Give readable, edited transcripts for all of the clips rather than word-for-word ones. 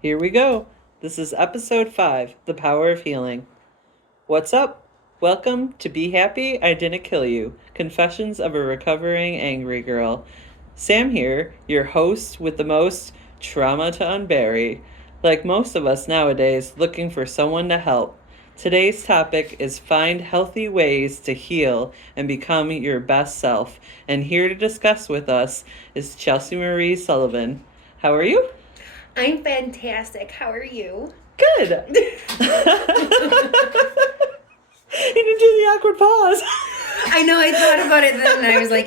Here we go. This is episode 5, The Power of Healing. What's up? Welcome to Be Happy, I Didn't Kill You, Confessions of a Recovering Angry Girl. Sam here, your host with the most trauma to unbury. Like most of us nowadays, looking for someone to help. Today's topic is find healthy ways to heal and become your best self. And here to discuss with us is Chelsea Marie Sullivan. How are you? I'm fantastic. How are you? Good. You didn't do the awkward pause. I know, I thought about it then and I was like,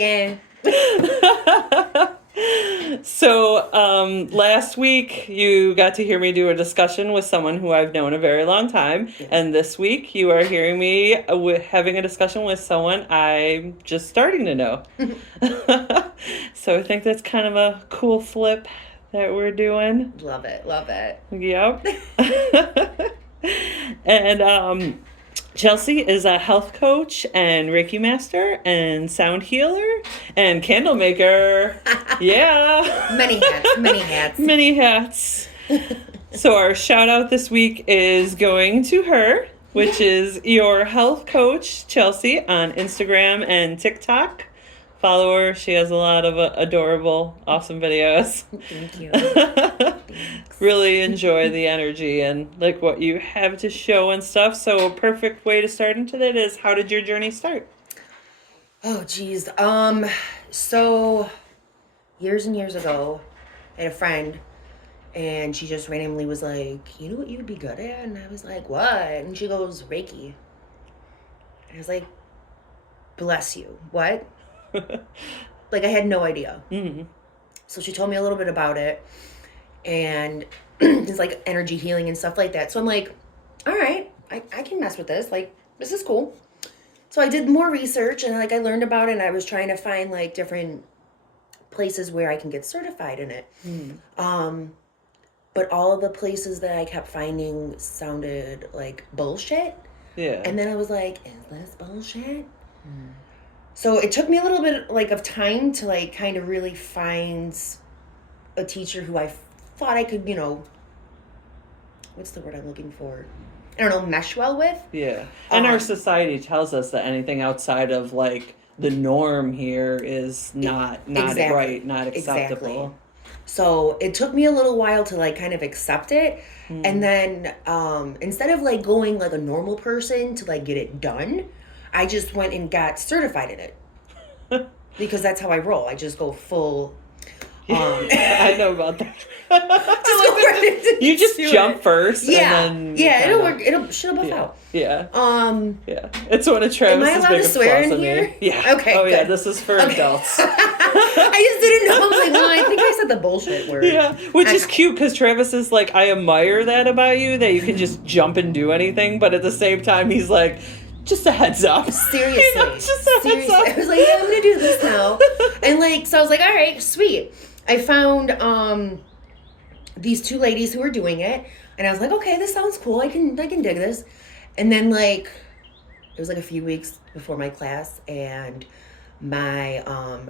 So, last week you got to hear me do a discussion with someone who I've known a very long time. Yeah. And this week you are hearing me having a discussion with someone I'm just starting to know. So I think that's kind of a cool flip that we're doing. Love it, love it. Yep. And Chelsea is a health coach and Reiki master and sound healer and candle maker. Yeah. Many hats, many hats. Many hats. So our shout out this week is going to her, which is your health coach, Chelsea, on Instagram and TikTok. Follow her. She has a lot of adorable, awesome videos. Thank you. Really enjoy the energy and like what you have to show and stuff. So a perfect way to start into that is, how did your journey start? Oh, geez. So years and years ago, I had a friend and she just randomly was like, you know what you would be good at? And I was like, what? And she goes, Reiki. And I was like, bless you. What? Like, I had no idea. Mm-hmm. So she told me a little bit about it, and it's like energy healing and stuff like that. So I'm like, all right, I can mess with this. Like, this is cool. So I did more research and like I learned about it, and I was trying to find like different places where I can get certified in it. But all of the places that I kept finding sounded like bullshit. Yeah. And then I was like, is this bullshit? So it took me a little bit like of time to like kind of really find a teacher who I thought I could, what's the word I'm looking for? I don't know, mesh well with. Yeah. And our society tells us that anything outside of like the norm here is not Exactly. right, not acceptable. Exactly. So it took me a little while to like kind of accept it. And then instead of like going like a normal person to like get it done, I just went and got certified in it. Because that's how I roll. I just go full. I know about that. Just go right into You just it. jump first. Yeah. And then Yeah, it'll work. She'll buff out. Yeah. Um, Yeah. It's one of Travis's allowed to biggest swear flaws in of me. here? Yeah. Okay, Oh, yeah. good. This is for adults. I just didn't know. I was like, well, I think I said the bullshit word. Yeah. Which is cute because Travis is like, I admire that about you, that you can just jump and do anything. But at the same time, he's like, just a heads up. Seriously. You know, just a heads up. I was like, yeah, I'm going to do this now. And like, so I was like, all right, sweet. I found these two ladies who were doing it. And I was like, okay, this sounds cool. I can dig this. And then like, it was like a few weeks before my class, and my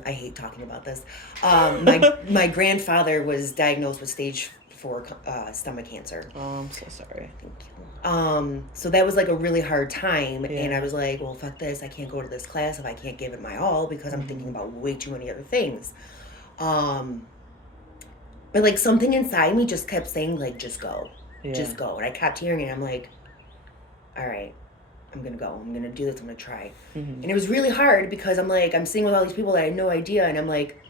I hate talking about this. My grandfather was diagnosed with stage 4 stomach cancer. Oh, I'm so sorry. Thank you. So that was like a really hard time, Yeah. and I was like, well, fuck this. I can't go to this class if I can't give it my all because I'm thinking about way too many other things. But like something inside me just kept saying like, just go. Yeah. Just go. And I kept hearing it. I'm like, all right, I'm going to go. I'm going to do this. I'm going to try. Mm-hmm. And it was really hard because I'm like, I'm sitting with all these people that I had no idea. And I'm like,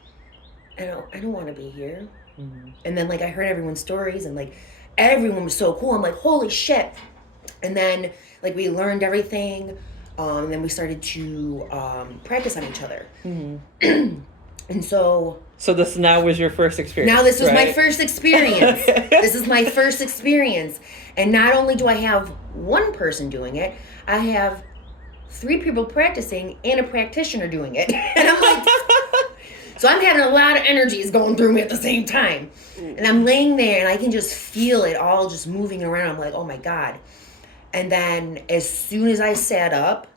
I don't want to be here. Mm-hmm. And then like I heard everyone's stories and like everyone was so cool. I'm like, holy shit. And then like we learned everything. And then we started to practice on each other. Mm-hmm. And so this now was your first experience. now this was my right? first experience. This is my first experience. And not only do I have one person doing it, I have 3 people practicing and a practitioner doing it. And I'm like, so I'm having a lot of energies going through me at the same time. And I'm laying there and I can just feel it all just moving around. I'm like, oh my God. And then as soon as I sat up,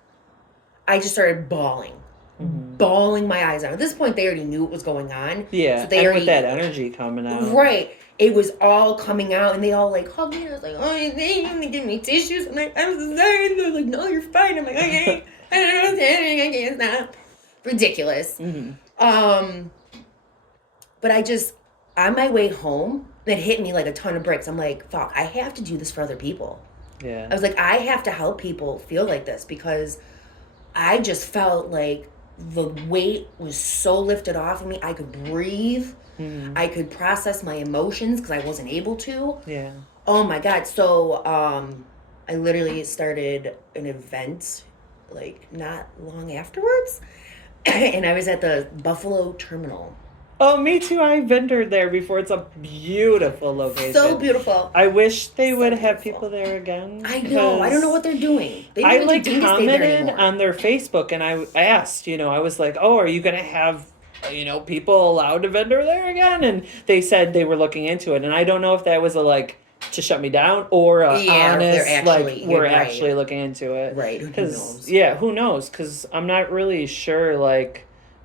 I just started bawling. Bawling my eyes out. At this point, they already knew what was going on. Yeah, so they and already, with that energy coming out. Right. it was all coming out, and they all like hugged me. I was like, oh, they even give me tissues. I'm like, I'm so sorry. And they're like, no, you're fine. I'm like, okay, I don't know what's happening. I can't stop. Ridiculous. But I just, on my way home, it hit me like a ton of bricks. I'm like, fuck, I have to do this for other people. Yeah. I was like, I have to help people feel like this, because I just felt like the weight was so lifted off of me. I could breathe. I could process my emotions because I wasn't able to. Yeah. Oh my God. So I literally started an event like not long afterwards. And I was at the Buffalo Terminal. Oh, me too. I've vendored there before. It's a beautiful location. So beautiful. I wish they would have people there again. I know. I don't know what they're doing. They I don't even commented on their Facebook, and I asked, I was like, oh, are you going to have, people allowed to vendor there again? And they said they were looking into it. And I don't know if that was to shut me down or honest, we're actually looking into it. Right. Who knows? Yeah, who knows? Because I'm not really sure,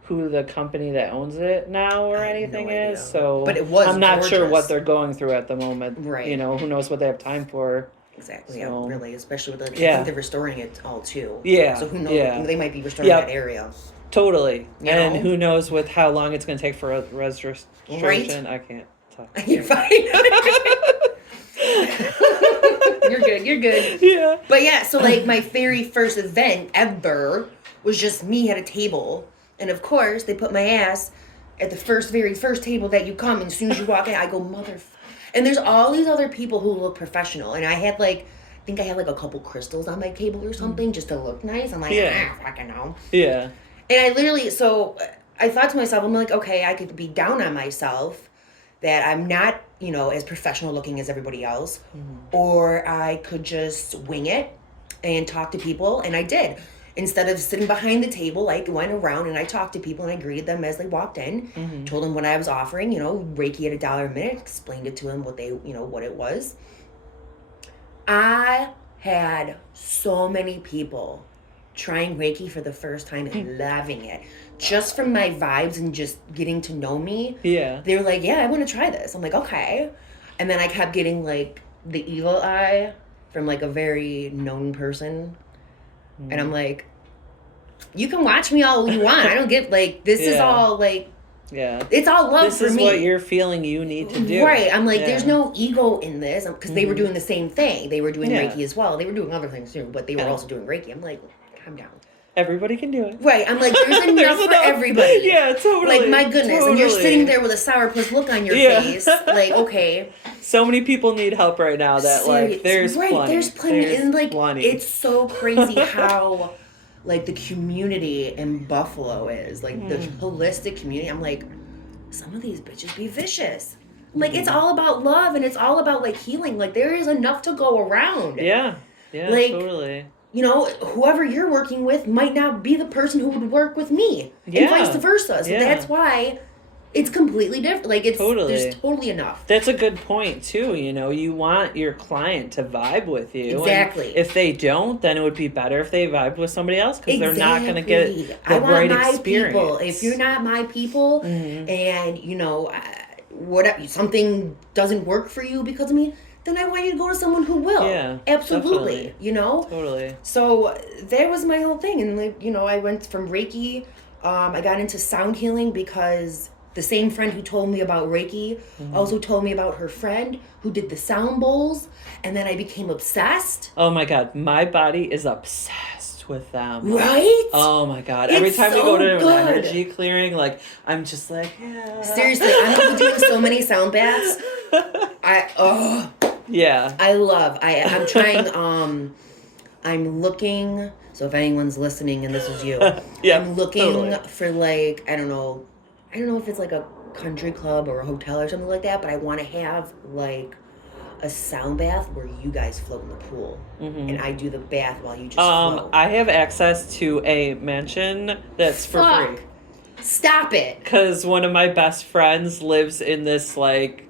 who the company that owns it now or anything is. So but it was I'm not gorgeous. sure what they're going through at the moment. Right. Who knows what they have time for. Exactly. So, yeah, really, especially with I think they're restoring it all too. Yeah. So who knows? Yeah. They might be restoring that area. Totally. You and know? Who knows with how long it's going to take for a registration. Right? I can't talk. You're fine. You're good. Yeah. But yeah, so my very first event ever was just me at a table. And of course, they put my ass at the very first table that you come. And as soon as you walk in, I go, And there's all these other people who look professional. And I had I think I had a couple crystals on my table or something just to look nice. I'm like, fucking know. Yeah. And I literally, so I thought to myself, I'm like, okay, I could be down on myself that I'm not, as professional looking as everybody else. Or I could just wing it and talk to people. And I did. Instead of sitting behind the table, I went around and I talked to people and I greeted them as they walked in, told them what I was offering, Reiki at $1 a minute, explained it to them what what it was. I had so many people trying Reiki for the first time and loving it. Just from my vibes and just getting to know me. Yeah. They were like, yeah, I want to try this. I'm like, okay. And then I kept getting the evil eye from a very known person. And I'm like, you can watch me all you want. I don't get this is all it's all love for me. This is what you're feeling you need to do. Right. I'm like, there's no ego in this because they were doing the same thing. They were doing Reiki as well. They were doing other things too, but they were also doing Reiki. I'm like, calm down. Everybody can do it. Right. I'm like, there's enough for everybody. Yeah, totally. My goodness. Totally. And you're sitting there with a sourpuss look on your face. Okay. So many people need help right now that there's plenty. There's plenty. And plenty. It's so crazy how the community in Buffalo is. The holistic community. I'm like, some of these bitches be vicious. It's all about love and it's all about healing. There is enough to go around. Yeah. Yeah, totally. Whoever you're working with might not be the person who would work with me. Yeah. And vice versa. So that's why it's completely different. There's totally enough. That's a good point, too. You want your client to vibe with you. Exactly. And if they don't, then it would be better if they vibed with somebody else because they're not going to get the right experience. People. If you're not my people and, something doesn't work for you because of me, then I want you to go to someone who will. Yeah, absolutely. Definitely. Totally. So that was my whole thing. And, I went from Reiki. I got into sound healing because the same friend who told me about Reiki also told me about her friend who did the sound bowls. And then I became obsessed. Oh, my God. My body is obsessed with them. Right? Oh, my God. It's Every time we so go to an good. energy clearing, I'm just yeah. Seriously, I'm doing so many sound baths. Yeah. I'm trying, I'm looking, so if anyone's listening and this is you, I'm looking for I don't know if it's a country club or a hotel or something like that, but I want to have a sound bath where you guys float in the pool and I do the bath while you just float. I have access to a mansion that's for free. Stop it. Because one of my best friends lives in this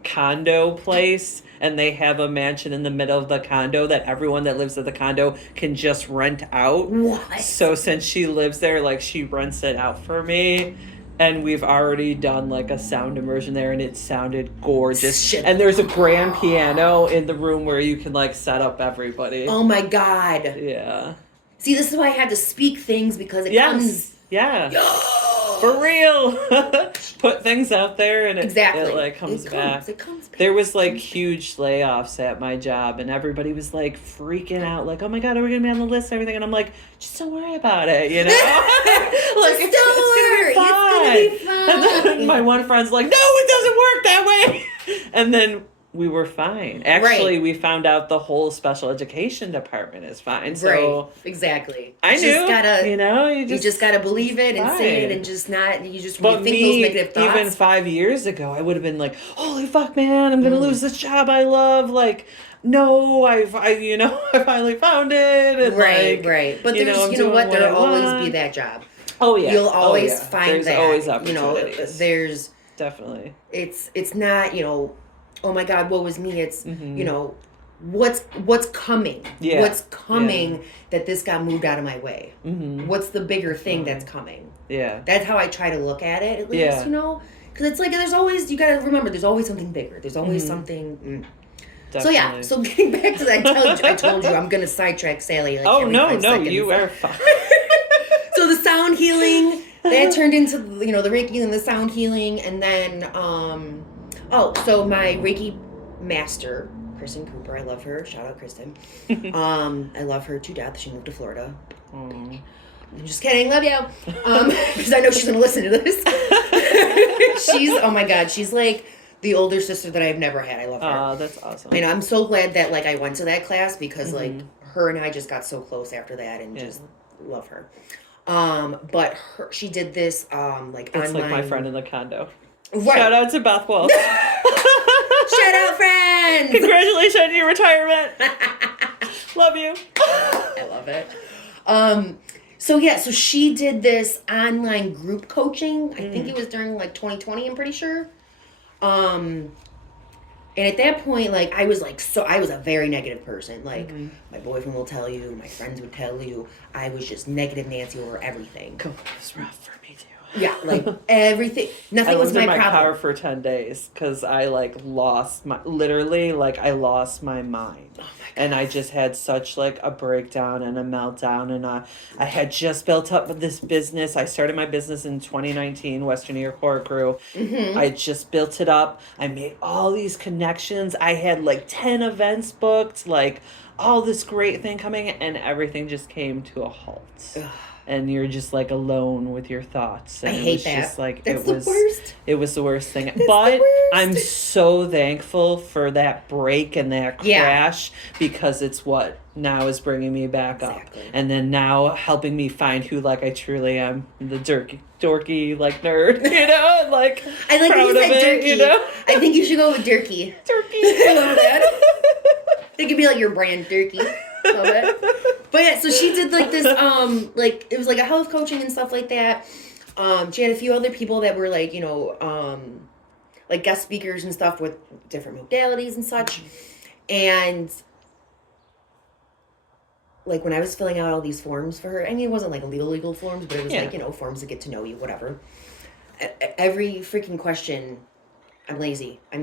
condo place and they have a mansion in the middle of the condo that everyone that lives at the condo can just rent out. What? So since she lives there, she rents it out for me. And we've already done like a sound immersion there, and it sounded gorgeous. Shit. And there's a grand piano in the room where you can like set up everybody. Oh my God. Yeah. See, this is why I had to speak things, because it comes. Yeah. Yo! For real. Put things out there and it like comes back. It comes back. There was like huge layoffs at my job, and everybody was like freaking out, like, oh my God, are we gonna be on the list and everything? And I'm like, just don't worry about it, you know? Like, just don't worry. It's gonna be fine. And then my one friend's like, no, it doesn't work that way. And then we were fine. Actually, we found out the whole special education department is fine. So right, exactly. I knew, just gotta, you just gotta believe it and say it, and just not. You just but think those negative thoughts. Even 5 years ago, I would have been like, "Holy fuck, man! I'm gonna lose this job I love." Like, no, I finally found it. And right. But there's, you know what? There'll always be that job. Oh yeah, you'll always find there's that. Always opportunities. You know, there's definitely. It's not, oh my God, what was me? It's, what's coming? Yeah. What's coming that this got moved out of my way? Mm-hmm. What's the bigger thing that's coming? Yeah. That's how I try to look at it, at least, Because it's like, there's always, you got to remember, there's always something bigger. There's always something. Definitely. So getting back to that, I told you, I'm going to sidetrack Sally. Like, oh, no, you are fine. So the sound healing, that turned into, the Reiki and the sound healing. And then, so my Reiki master, Kristen Cooper, I love her. Shout out Kristen. I love her to death. She moved to Florida. I'm just kidding. Love you. Because I know she's going to listen to this. Oh my God, she's like the older sister that I've never had. I love her. Oh, that's awesome. And I'm so glad that I went to that class, because her and I just got so close after that, and just love her. But she did this it's online. Like my friend in the condo. Right. Shout out to Beth Wells. Shout out, friends. Congratulations on your retirement. Love you. I love it. So she did this online group coaching. I think it was during 2020, I'm pretty sure. And at that point, I was a very negative person. My boyfriend will tell you, my friends would tell you, I was just negative Nancy over everything. It was rough for me too. Yeah, everything. Nothing was my problem. I lived in my car for 10 days because I lost my mind. Oh my God. And I just had such a breakdown and a meltdown, and I had just built up this business. I started my business in 2019, Western New York Horror Crew. Mm-hmm. I just built it up. I made all these connections. I had 10 events booked, all this great thing coming, and everything just came to a halt. Ugh. And you're just alone with your thoughts. And I hate that. Just That's the worst. It was the worst thing. But I'm so thankful for that break and that crash, because it's what now is bringing me back up. And then now helping me find who I truly am. The dorky nerd, and I like proud of it, Durkee. I think you should go with Durkee. Durkee. I love that. It could be your brand, Durkee. Love it. But yeah, so she did this it was a health coaching and stuff like that. She had a few other people that were guest speakers and stuff with different modalities and such. And when I was filling out all these forms for her, I mean, it wasn't legal forms, but it was forms to get to know you, whatever. Every freaking question, I'm lazy. I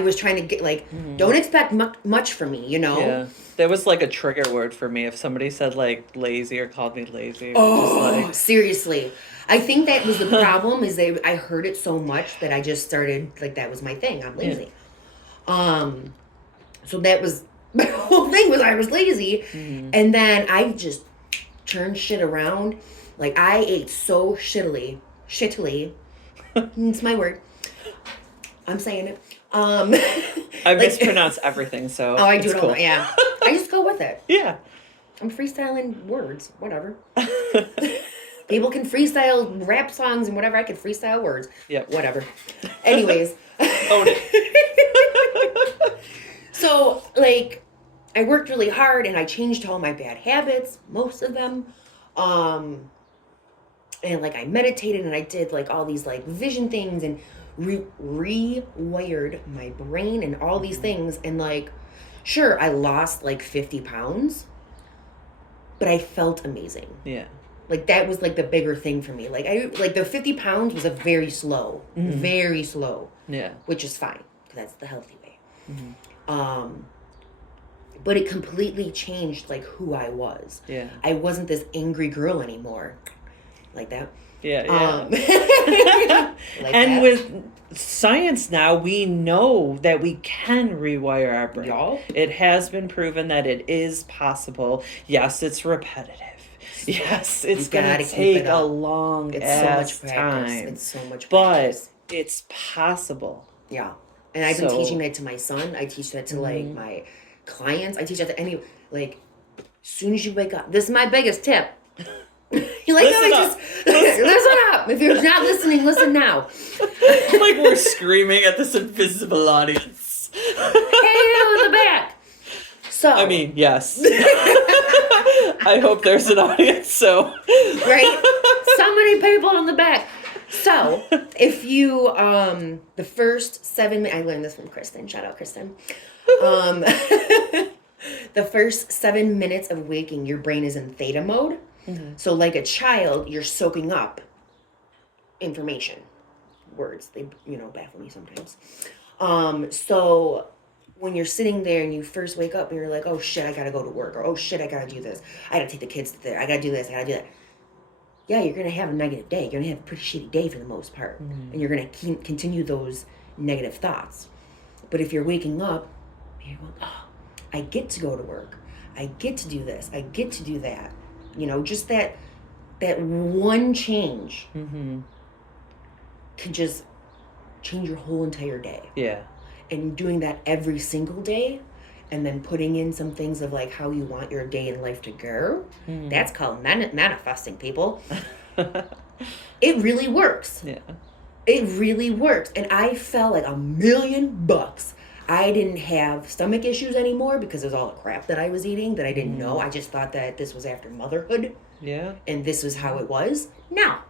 was trying to get, don't expect much from me, Yeah. That was a trigger word for me. If somebody said lazy or called me lazy. Oh, seriously. I think that was the problem, is I heard it so much that I just started, that was my thing. I'm lazy. Yeah. So that was, my whole thing was I was lazy. Mm-hmm. And then I just turned shit around. I ate so shittily. It's my word. I'm saying it. I mispronounce everything, so I do it cool. all. Yeah, I just go with it. Yeah, I'm freestyling words, whatever. People can freestyle rap songs and whatever. I can freestyle words. Yeah, whatever. Anyways, own it. So I worked really hard, and I changed all my bad habits, most of them. And I meditated, and I did all these vision things, and rewired my brain and all these things. And sure, I lost 50 pounds, but I felt amazing. Yeah. Like, that was, like, the bigger thing for me. Like, the 50 pounds was a very slow. Very slow. Yeah. Which is fine, because that's the healthy way. Mm-hmm. But it completely changed, like, who I was. Yeah. I wasn't this angry girl anymore. Like that. Yeah, like and that. with science now, we know that we can rewire our brain. Y'all? It has been proven that it is possible. Yes, it's repetitive. Yes, it's going to take a long ass time. It's so much But practice. it's possible. Yeah. And I've been teaching that to my son. I teach that to, like, my clients. I teach that to any, like, as soon as you wake up. This is my biggest tip. You like listen how up. listen up. If you're not listening, listen now. Like we're screaming at this invisible audience. Hey, in the back. So I mean, yes. I hope there's an audience, so right? So many people in the back. So if you the first 7 minutes, I learned this from Kristen. Shout out Kristen. The first 7 minutes of waking, your brain is in theta mode. Mm-hmm. So like a child, you're soaking up information. Words, they, baffle me sometimes. So when you're sitting there and you first wake up and you're like, oh shit, I gotta go to work, or oh shit, I gotta do this. I gotta take the kids there. I gotta do this. I gotta do that. Yeah, you're gonna have a negative day. You're gonna have a pretty shitty day for the most part. Mm-hmm. And you're gonna continue those negative thoughts. But if you're waking up and you're going, oh, I get to go to work. I get to do this. I get to do that. Just that one change can just change your whole entire day. Yeah. And doing that every single day, and then putting in some things of, like, how you want your day in life to go, that's called manifesting, people. It really works. Yeah. It really works. And I felt like $1,000,000. I didn't have stomach issues anymore because of all the crap that I was eating that I didn't know. I just thought that this was after motherhood. Yeah. And this was how it was. No.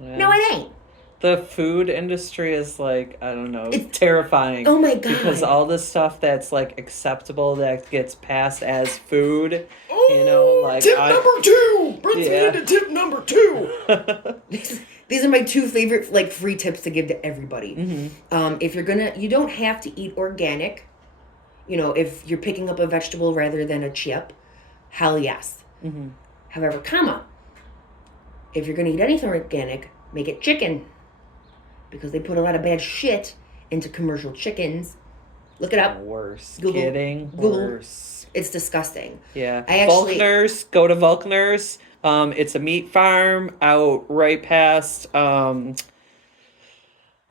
Yeah. No, it ain't. The food industry is, like, I don't know, it's terrifying. Oh my God. Because all this stuff that's, like, acceptable that gets passed as food, like... Tip number 2! Brings me into tip number 2! These are my 2 favorite, like, free tips to give to everybody. Mm-hmm. If you don't have to eat organic. If you're picking up a vegetable rather than a chip, hell yes. Mm-hmm. However, if you're going to eat anything organic, make it chicken. Because they put a lot of bad shit into commercial chickens. Look it up. Worse. Google. Worse. It's disgusting. Yeah. Vulcaners. Go to Vulcaners. It's a meat farm out right past I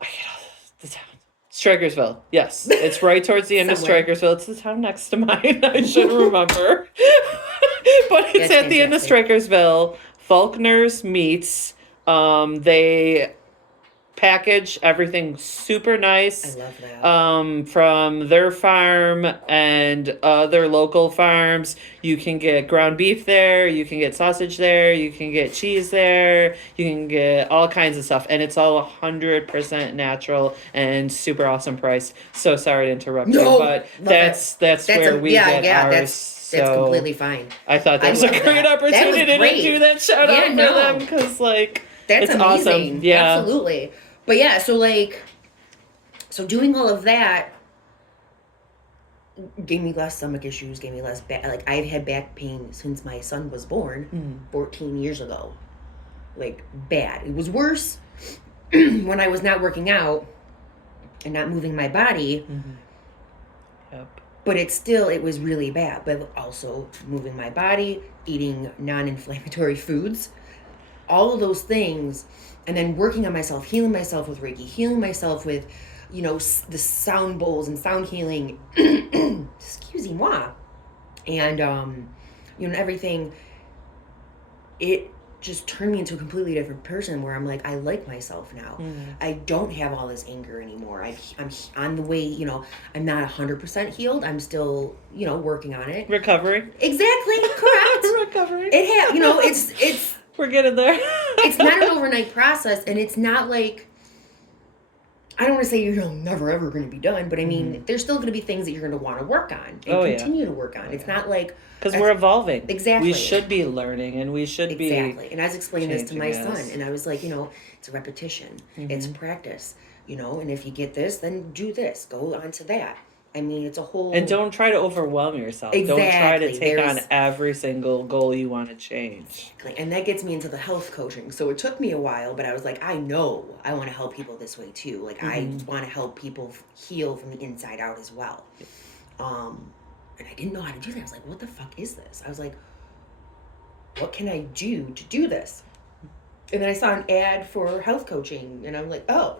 get all the town. Strikersville. Yes. It's right towards the end of Strikersville. It's the town next to mine. I should remember. But it's at the end of Strikersville. Faulkner's Meats. They package everything super nice. I love that. From their farm and other local farms. You can get ground beef there, you can get sausage there, you can get cheese there, you can get all kinds of stuff, and it's all 100% natural and super awesome price. So sorry to interrupt you, but that's where we get ours. That's completely fine. I thought that was a great opportunity to do that shout out for them, because, like, that's it's amazing. Awesome. Yeah. Absolutely. But yeah, so doing all of that gave me less stomach issues, gave me less back. Like, I've had back pain since my son was born 14 years ago. Like, bad. It was worse when I was not working out and not moving my body. Yep. But it was really bad. But also moving my body, eating non-inflammatory foods, all of those things. And then working on myself, healing myself with Reiki, healing myself with, the sound bowls and sound healing. Excusez-moi. And, everything. It just turned me into a completely different person where I'm like, I like myself now. I don't have all this anger anymore. I'm on the way, I'm not 100% healed. I'm still, working on it. Recovering. Exactly. Correct. Recovering. It's We're getting there. It's not an overnight process, and it's not like I don't want to say you're never ever going to be done, but I mean, there's still going to be things that you're going to want to work on and continue to work on. It's not like because we're evolving. Exactly. We should be learning, and we should be And I was explaining this to my son, and I was like, it's a repetition, it's practice, and if you get this, then do this, go on to that. I mean, it's a whole... And don't try to overwhelm yourself. Exactly. Don't try to take on every single goal you want to change. Exactly. And that gets me into the health coaching. So it took me a while, but I was like, I know I want to help people this way too. Like, I want to help people heal from the inside out as well. And I didn't know how to do that. I was like, what the fuck is this? I was like, what can I do to do this? And then I saw an ad for health coaching, and I'm like, oh.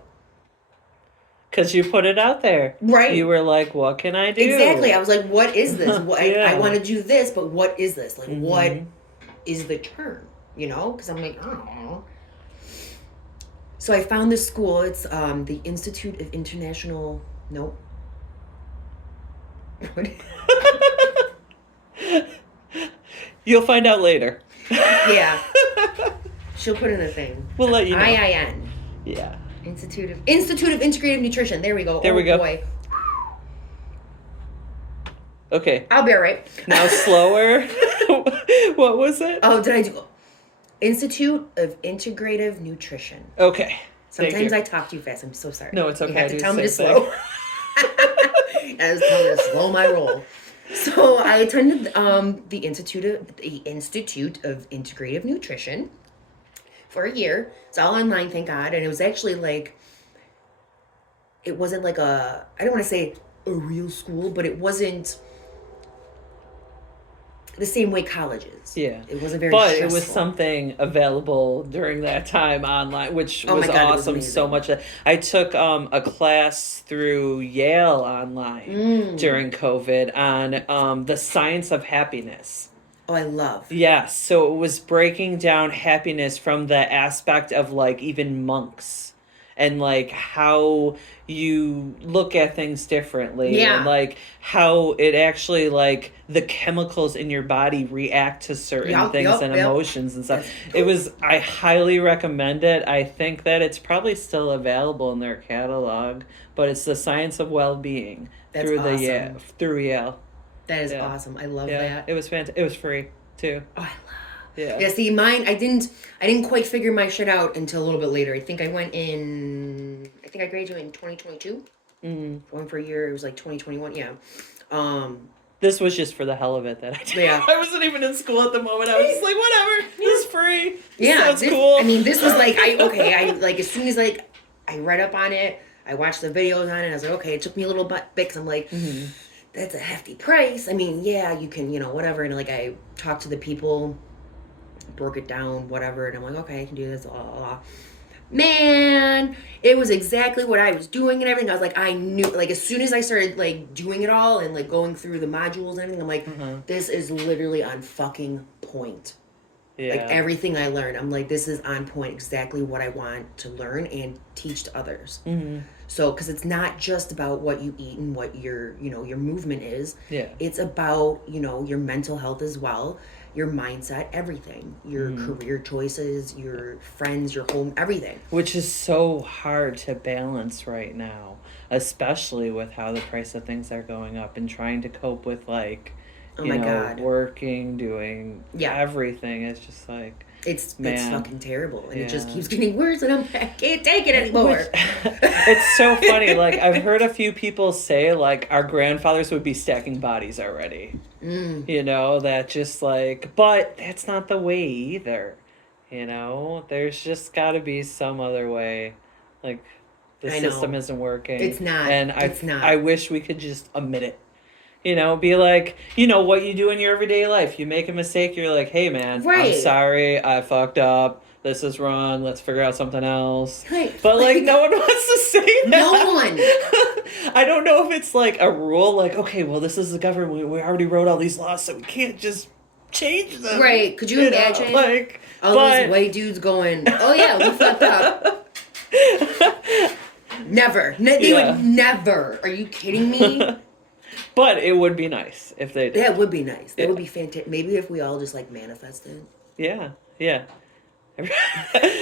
Because you put it out there. Right. You were like, what can I do? Exactly. I was like, what is this? I want to do this, but what is this? Like, what is the term? Because I'm like, I don't know. So I found this school. It's the Institute of International... Nope. You'll find out later. Yeah. She'll put in a thing. We'll let you know. IIN. Yeah. Institute of Integrative Nutrition. There we go. There we go. Boy. Okay. I'll be all right. Now slower. What was it? Oh, did I do... Institute of Integrative Nutrition. Okay. Sometimes I talk too fast. I'm so sorry. No, it's okay. You have to tell me to slow. I was telling me to slow my roll. So I attended the Institute of Integrative Nutrition for a year. It's all online, thank God. And it was actually like, it wasn't like I don't want to say a real school, but it wasn't the same way college is. Yeah. It wasn't very But stressful. it was something available during that time online, which was awesome. So much. I took a class through Yale online during COVID on the science of happiness. Oh, I love. Yes. So it was breaking down happiness from the aspect of like even monks. And like how you look at things differently. Yeah. And like how it actually like the chemicals in your body react to certain things and emotions and stuff. I highly recommend it. I think that it's probably still available in their catalog, but it's the science of well-being through Yale. That is awesome. I love that. It was fantastic. It was free too. Oh, I love. Yeah. Yeah, see, mine, I didn't quite figure my shit out until a little bit later. I think I graduated in 2022. Going for a year, it was like 2021, yeah. This was just for the hell of it that I did. Yeah. I wasn't even in school at the moment. I was just like, whatever, this is free. Yeah. Sounds cool. I mean, this was like, as soon as I read up on it, I watched the videos on it, I was like, okay, it took me a little bit, because I'm like, that's a hefty price. I mean, yeah, you can, whatever. And like, I talked to the people, broke it down, whatever, and I'm like, okay, I can do this, blah, blah, blah. Man, it was exactly what I was doing and everything. I was like, I knew, like, as soon as I started, like, doing it all and, like, going through the modules and everything, I'm like, this is literally on fucking point. Yeah. Like, everything I learned, I'm like, this is on point, exactly what I want to learn and teach to others. So, because it's not just about what you eat and what your movement is. Yeah. It's about, your mental health as well. Your mindset, everything, your career choices, your friends, your home, everything. Which is so hard to balance right now, especially with how the price of things are going up and trying to cope with like, God, working, doing everything. It's just like, it's fucking terrible. And it just keeps getting worse and I can't take it anymore. It's so funny. Like I've heard a few people say like our grandfathers would be stacking bodies already. That just like, but that's not the way either. There's just got to be some other way. Like the system isn't working. It's not. And it's not. I wish we could just admit it. Be like, what you do in your everyday life. You make a mistake, you're like, hey man, I'm sorry, I fucked up. This is wrong. Let's figure out something else. Right. But like no one wants to say that. No one. I don't know if it's like a rule, like, okay, well this is the government. We already wrote all these laws, so we can't just change them. Right. Could you imagine? Like all these white dudes going, oh yeah, we fucked up. Never. They would never. Are you kidding me? But it would be nice if they did. Yeah, it would be nice. That would be fantastic. Maybe if we all just like manifested. Yeah.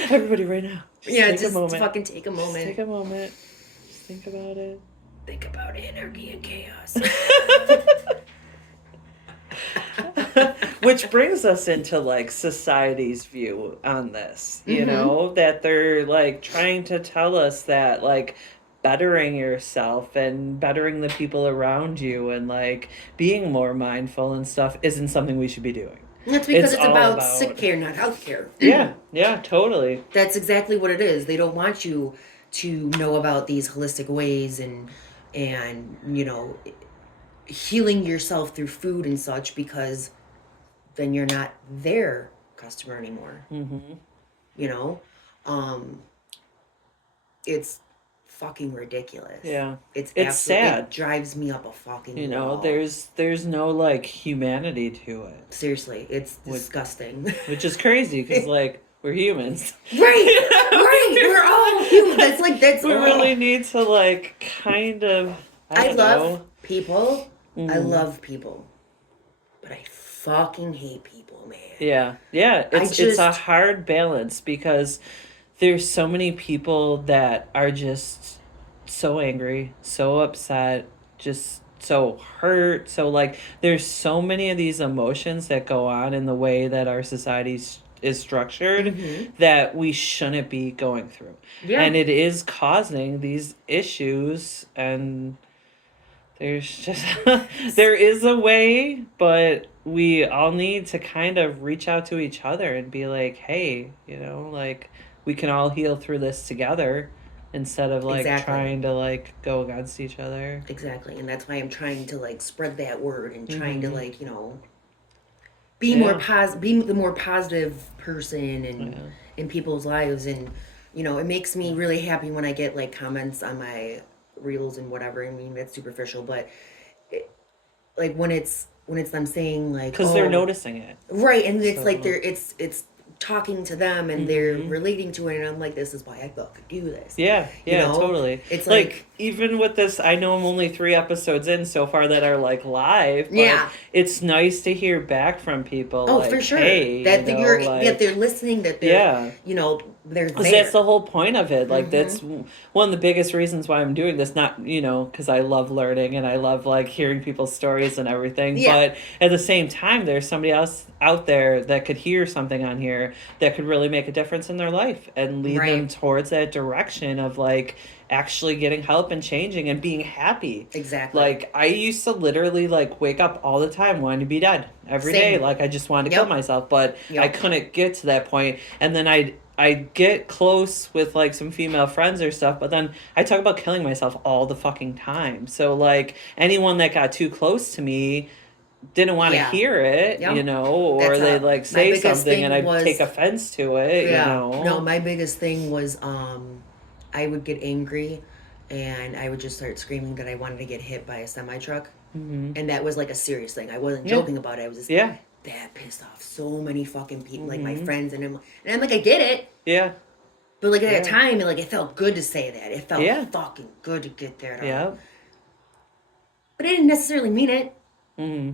Everybody right now. Just fucking take a moment. Just take a moment. think about it. Think about anarchy and chaos. Which brings us into like society's view on this, you know, that they're like trying to tell us that like bettering yourself and bettering the people around you and like being more mindful and stuff isn't something we should be doing. That's because it's all about sick care, not health care. Yeah, yeah, totally. That's exactly what it is. They don't want you to know about these holistic ways and you know, healing yourself through food and such, because then you're not their customer anymore. You know, it's fucking ridiculous. Yeah, it's sad. It drives me up a fucking you know wall. there's no like humanity to it. Seriously, it's disgusting. Which is crazy because like we're humans. Right, we're all human. That's we really need to like kind of I love people. I love people, but I fucking hate people, man. Yeah, it's a hard balance because there's so many people that are just so angry, so upset, just so hurt. So like there's so many of these emotions that go on in the way that our society is structured that we shouldn't be going through. Yeah. And it is causing these issues, and there's just there is a way, but we all need to kind of reach out to each other and be like, hey, you know, like we can all heal through this together instead of like trying to like go against each other. Exactly. And that's why I'm trying to like spread that word and trying to like, you know, be the more positive person and in people's lives. And you know, it makes me really happy when I get like comments on my reels and whatever. I mean, that's superficial, but like when it's them saying like, because they're noticing it, right? And it's like it's talking to them and they're relating to it, and I'm like, this is why I fucking do this. Yeah, you know? Totally. It's like even with this, I know I'm only 3 episodes in so far that are like live. But it's nice to hear back from people. Oh, like, for sure. Hey, that that they're listening. That they're you know, they're there. That's the whole point of it. Like that's one of the biggest reasons why I'm doing this. Not, you know, because I love learning and I love like hearing people's stories and everything. Yeah. But at the same time, there's somebody else out there that could hear something on here that could really make a difference in their life and lead them towards that direction of like actually getting help and changing and being happy. Exactly. Like I used to literally like wake up all the time wanting to be dead every day. Like I just wanted to kill myself, but I couldn't get to that point. And then I'd get close with like some female friends or stuff, but then I talk about killing myself all the fucking time. So like anyone that got too close to me didn't want to hear it, you know, or they like say something and I take offense to it, you know. No, my biggest thing was I would get angry and I would just start screaming that I wanted to get hit by a semi-truck. And that was like a serious thing. I wasn't joking about it. I was just that pissed off so many fucking people, like my friends, and I'm like, I get it. Yeah. But like at that time, like it felt good to say that. It felt fucking good to get that out. But I didn't necessarily mean it.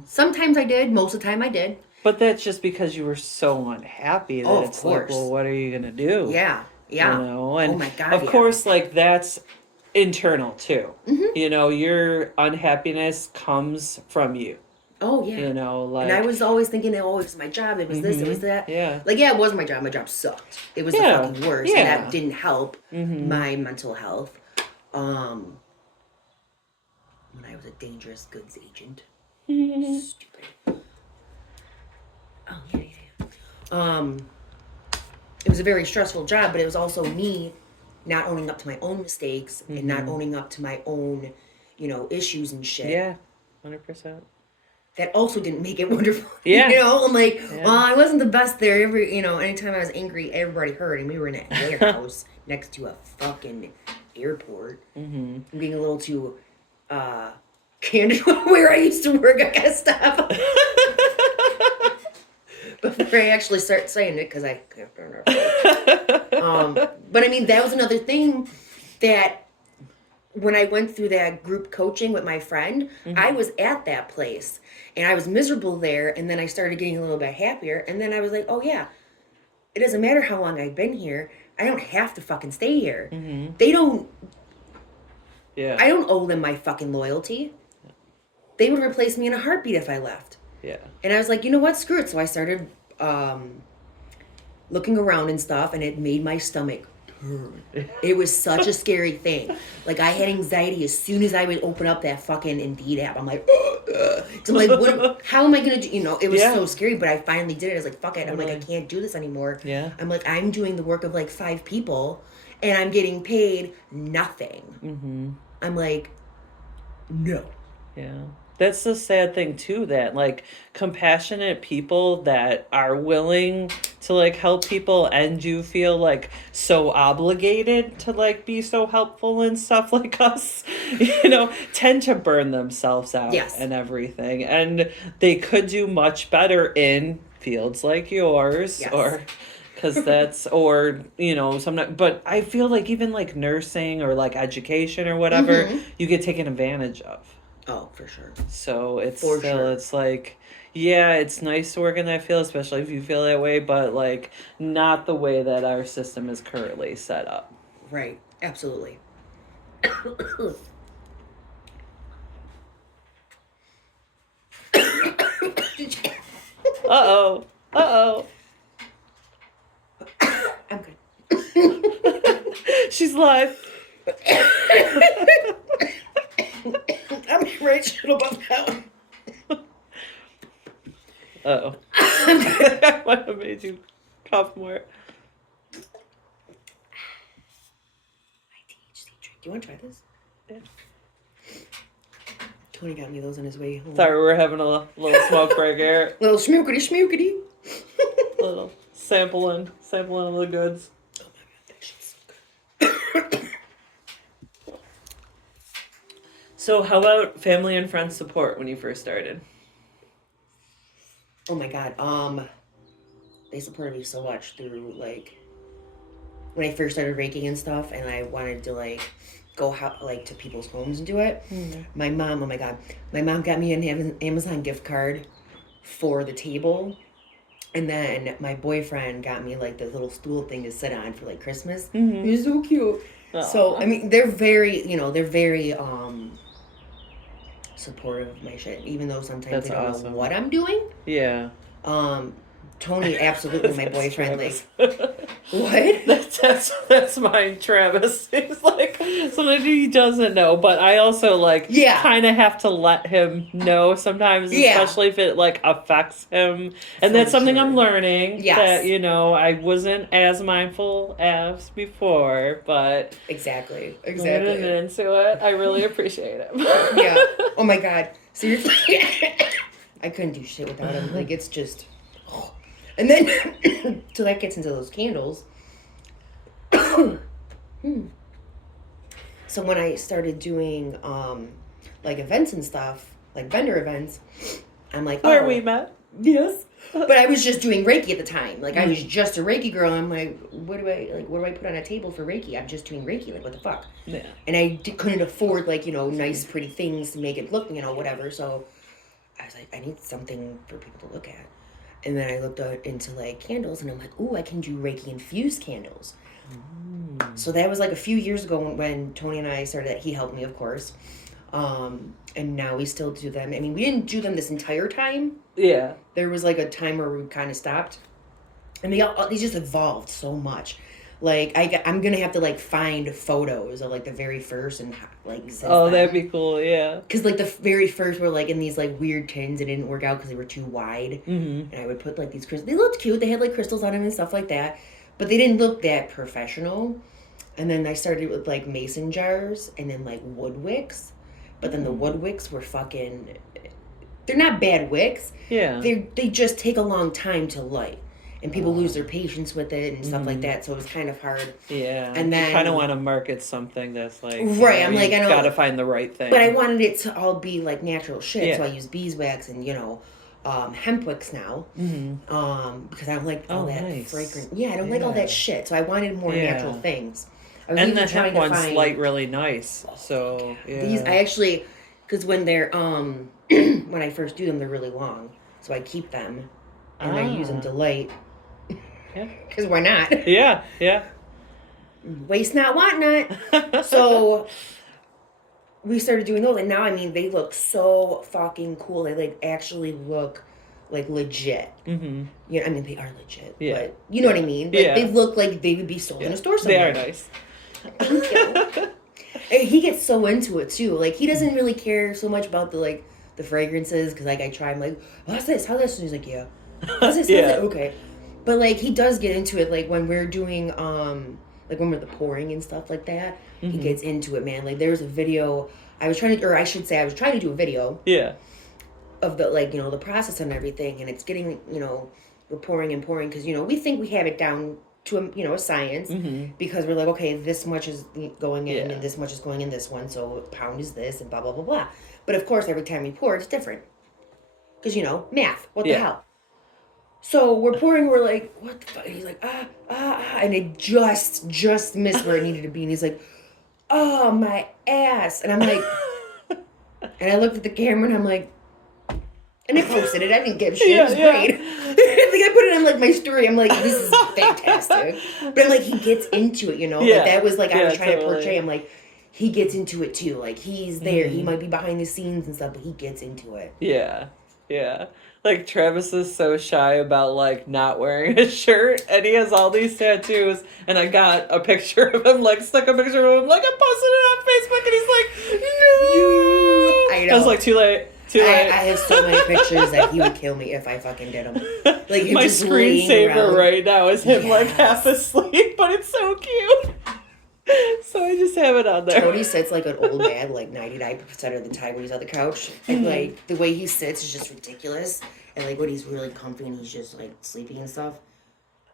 Sometimes I did. Most of the time I did. But that's just because you were so unhappy that it's like, well, what are you going to do? Yeah. You know? And oh my God, of course, like that's internal too. You know, your unhappiness comes from you. Oh, yeah. You know, like... And I was always thinking, it was my job, it was this, it was that. Yeah. Like, yeah, it was my job. My job sucked. It was the fucking worst. And that didn't help my mental health. When I was a dangerous goods agent. Stupid. Oh, yeah. It was a very stressful job, but it was also me not owning up to my own mistakes and not owning up to my own, you know, issues and shit. Yeah, 100%. That also didn't make it wonderful. Yeah. You know, I'm like, well, I wasn't the best there. Anytime I was angry, everybody heard. And we were in a warehouse next to a fucking airport. I'm being a little too candid where I used to work, I gotta stop. Before I actually start saying it, because I can't remember. But I mean, that was another thing that when I went through that group coaching with my friend, I was at that place and I was miserable there. And then I started getting a little bit happier. And then I was like, oh yeah, it doesn't matter how long I've been here. I don't have to fucking stay here. They don't Yeah. I don't owe them my fucking loyalty. They would replace me in a heartbeat if I left. Yeah. And I was like, you know what? Screw it. So I started looking around and stuff, and it made my stomach turn. It was such a scary thing. Like, I had anxiety as soon as I would open up that fucking Indeed app. I'm like, so I'm like, how am I going to do? You know, it was so scary, but I finally did it. I was like, fuck it. I'm like, I can't do this anymore. Yeah. I'm like, I'm doing the work of like 5 people, and I'm getting paid nothing. Mm-hmm. I'm like, no. Yeah. That's the sad thing too, that like compassionate people that are willing to like help people, and you feel like so obligated to like be so helpful and stuff like us, you know, tend to burn themselves out and everything. And they could do much better in fields like yours or because that's, or, you know, sometimes, but I feel like even like nursing or like education or whatever, you get taken advantage of. Oh, for sure. So it's it's like, yeah, it's nice to work in that field, especially if you feel that way, but like not the way that our system is currently set up. Right. Absolutely. Uh-oh. Uh-oh. I'm good. She's live. I'm right shit about that one. Uh-oh. I might have made you cough more. My THC drink. Do you want to try this? Yeah. Tony got me those on his way home. Sorry, we were having a little smoke break here. Little schmookity. A little sampling of the goods. Oh my god, that shit's so good. So how about family and friends support when you first started? Oh my god, they supported me so much through, like, when I first started raking and stuff, and I wanted to, like, go to people's homes and do it. My mom, oh my god, my mom got me an Amazon gift card for the table, and then my boyfriend got me, like, this little stool thing to sit on for, like, Christmas. He's so cute. Aww. So, I mean, they're very, supportive of my shit, even though sometimes they don't know what I'm doing. Yeah. Tony, absolutely, my boyfriend, like, what? That's mine, Travis. He's like, sometimes he doesn't know, but I also, like, kind of have to let him know sometimes, especially if it, like, affects him. And that's something I'm learning, that, you know, I wasn't as mindful as before, but... Exactly. Learning into it, I really appreciate it. Yeah. Oh, my God. Seriously? I couldn't do shit without him. Like, it's just... And then, so that gets into those candles. So when I started doing, like, events and stuff, like vendor events, I'm like, Where we met. Yes. But I was just doing Reiki at the time. Like, I was just a Reiki girl. I'm like, what do I put on a table for Reiki? I'm just doing Reiki. Like, what the fuck? Yeah. And I couldn't afford, like, you know, nice, pretty things to make it look, you know, whatever. So I was like, I need something for people to look at. And then I looked into, like, candles, and I'm like, ooh, I can do Reiki-infused candles. So that was, like, a few years ago when Tony and I started. He helped me, of course. And now we still do them. I mean, we didn't do them this entire time. Yeah. There was, like, a time where we kind of stopped. And they just evolved so much. Like, I'm going to have to, like, find photos of, like, the very first and, like... that'd be cool, yeah. Because, like, the very first were, like, in these, like, weird tins. It didn't work out because they were too wide. Mm-hmm. And I would put, like, these crystals. They looked cute. They had, like, crystals on them and stuff like that. But they didn't look that professional. And then I started with, like, mason jars and then, like, wood wicks. But then the wood wicks were fucking... They're not bad wicks. Yeah. They just take a long time to light. And people lose their patience with it and stuff like that, so it was kind of hard. Yeah, and then you kind of want to market something that's like right. I'm like, I know, gotta find the right thing. But I wanted it to all be like natural shit, so I use beeswax and hemp wicks now. Because I don't like all that fragrant. Yeah, I don't like all that shit. So I wanted more natural things. I was and the hemp ones light really nice. So these I actually, because when they're when I first do them, they're really long, so I keep them and I use them to light. Yeah. Because why not? Yeah. Waste not, want not. So we started doing those, and now, I mean, they look so fucking cool. They, like, actually look, like, legit. Mm-hmm. You know, I mean, they are legit. Yeah. But you know what I mean? Like, they look like they would be sold in a store somewhere. They are nice. Thank you. And he gets so into it, too. Like, he doesn't really care so much about the fragrances, because, like, I try, I'm like, how's this? How's this? And he's like, yeah. How's this? Yeah. How's that? Okay. But, like, he does get into it, like, when we're doing, like, when we're the pouring and stuff like that, he gets into it, man. Like, there's a video, I was trying to do a video. Yeah. Of the, like, you know, the process and everything, and it's getting, you know, we're pouring and pouring, because, you know, we think we have it down to a, you know, a science, because we're like, okay, this much is going in, and this much is going in this one, so a pound is this, and blah, blah, blah, blah. But, of course, every time we pour, it's different. Because, you know, math, what the hell? So we're pouring, we're like, what the fuck? And he's like, and it just missed where it needed to be. And he's like, oh, my ass. And I'm like, and I looked at the camera and I'm like, and I posted it. I didn't give a shit. It was great. I think I put it on, like, my story. I'm like, this is fantastic. But I'm like, he gets into it, you know? Like, that was, like, I was trying to portray him. Like, he gets into it, too. Like, he's there. He might be behind the scenes and stuff, but he gets into it. Yeah. Yeah. Like, Travis is so shy about, like, not wearing a shirt, and he has all these tattoos, and I got a picture of him, like, stuck a picture of him, like, I posted it on Facebook, and he's like, no! I know. I was like, too late. I have so many pictures that he would kill me if I fucking did them. Like, him my just screensaver right now is him, like, half asleep, but it's so cute. So I just have it on there. Tony sits like an old man, like 99% of the time when he's on the couch. And, like, the way he sits is just ridiculous. And, like, when he's really comfy and he's just, like, sleeping and stuff,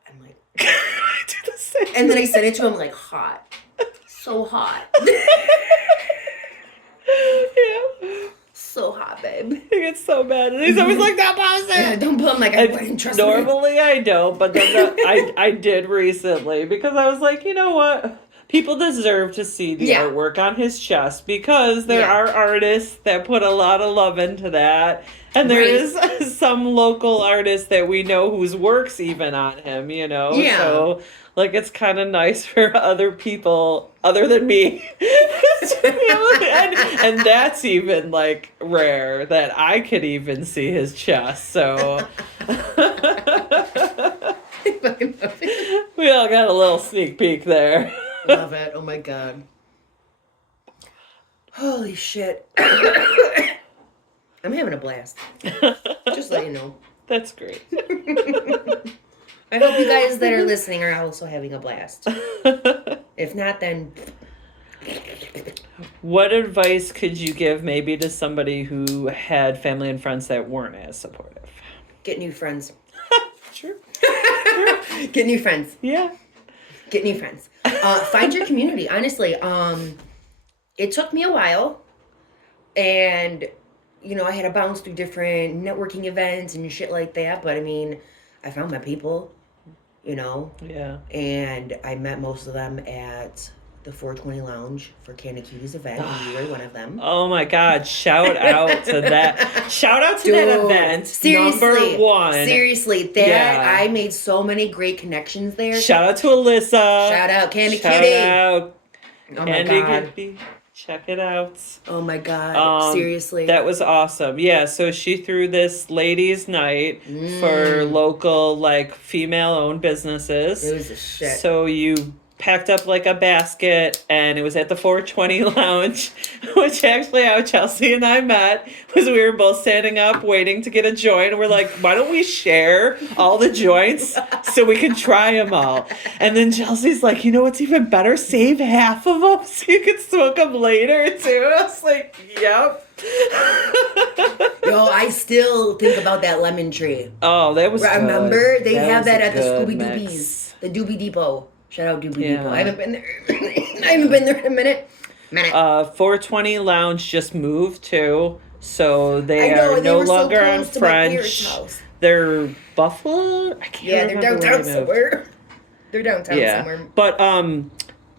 I'm like... I do the same. And then I send it to him, like, hot. So hot. Yeah. So hot, babe. He gets so mad. And he's always like, don't post it. Yeah, don't put him like, I wouldn't trust me. Normally I don't, but then I did recently, because I was like, you know what? People deserve to see the artwork on his chest, because there are artists that put a lot of love into that. And there is some local artists that we know whose work's even on him, you know? Yeah. So, like, it's kind of nice for other people, other than me. and that's even, like, rare that I could even see his chest, so... We all got a little sneak peek there. Love it. Oh my god. Holy shit. I'm having a blast. Just let you know. That's great. I hope you guys that are listening are also having a blast. If not, then... What advice could you give maybe to somebody who had family and friends that weren't as supportive? Get new friends. Sure. Get new friends. Yeah. Get new friends. Find your community. Honestly, it took me a while, and, you know, I had to bounce through different networking events and shit like that, but I mean, I found my people, you know? Yeah. And I met most of them at the 420 Lounge for Candy Cuties event, and you were one of them. Oh my God. Shout out to that. Shout out to that event. Seriously. Number one. Seriously. I made so many great connections there. Shout out to Alyssa. Shout out Candy Shout Cutie. out. Oh Candy my God. Cutie. Check it out. Oh my God. Seriously. That was awesome. Yeah, so she threw this ladies' night for local, like, female-owned businesses. It was a shit. So you packed up, like, a basket, and it was at the 420 Lounge, which actually how Chelsea and I met was we were both standing up waiting to get a joint, and we're like, why don't we share all the joints so we can try them all? And then Chelsea's like, you know what's even better? Save half of them so you can smoke them later, too. I was like, yep. Yo, I still think about that lemon tree. Oh, that was Remember? good. They have that at the good Scooby mix. Doobies. The Doobie Depot. Shout out Doobie Yeah. Depot. I haven't been there. I haven't been there in a minute. 420 Lounge just moved too, so they I know, are and they no were so longer on close to my parents' French. house. They're Buffalo. I can't Yeah, they're remember where downtown they moved. somewhere. They're downtown somewhere. But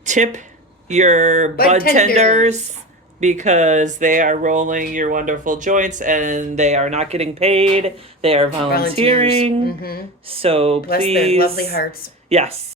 tip your bud tenders because they are rolling your wonderful joints and they are not getting paid. They are volunteering. Mm-hmm. So Bless please, their lovely hearts. Yes.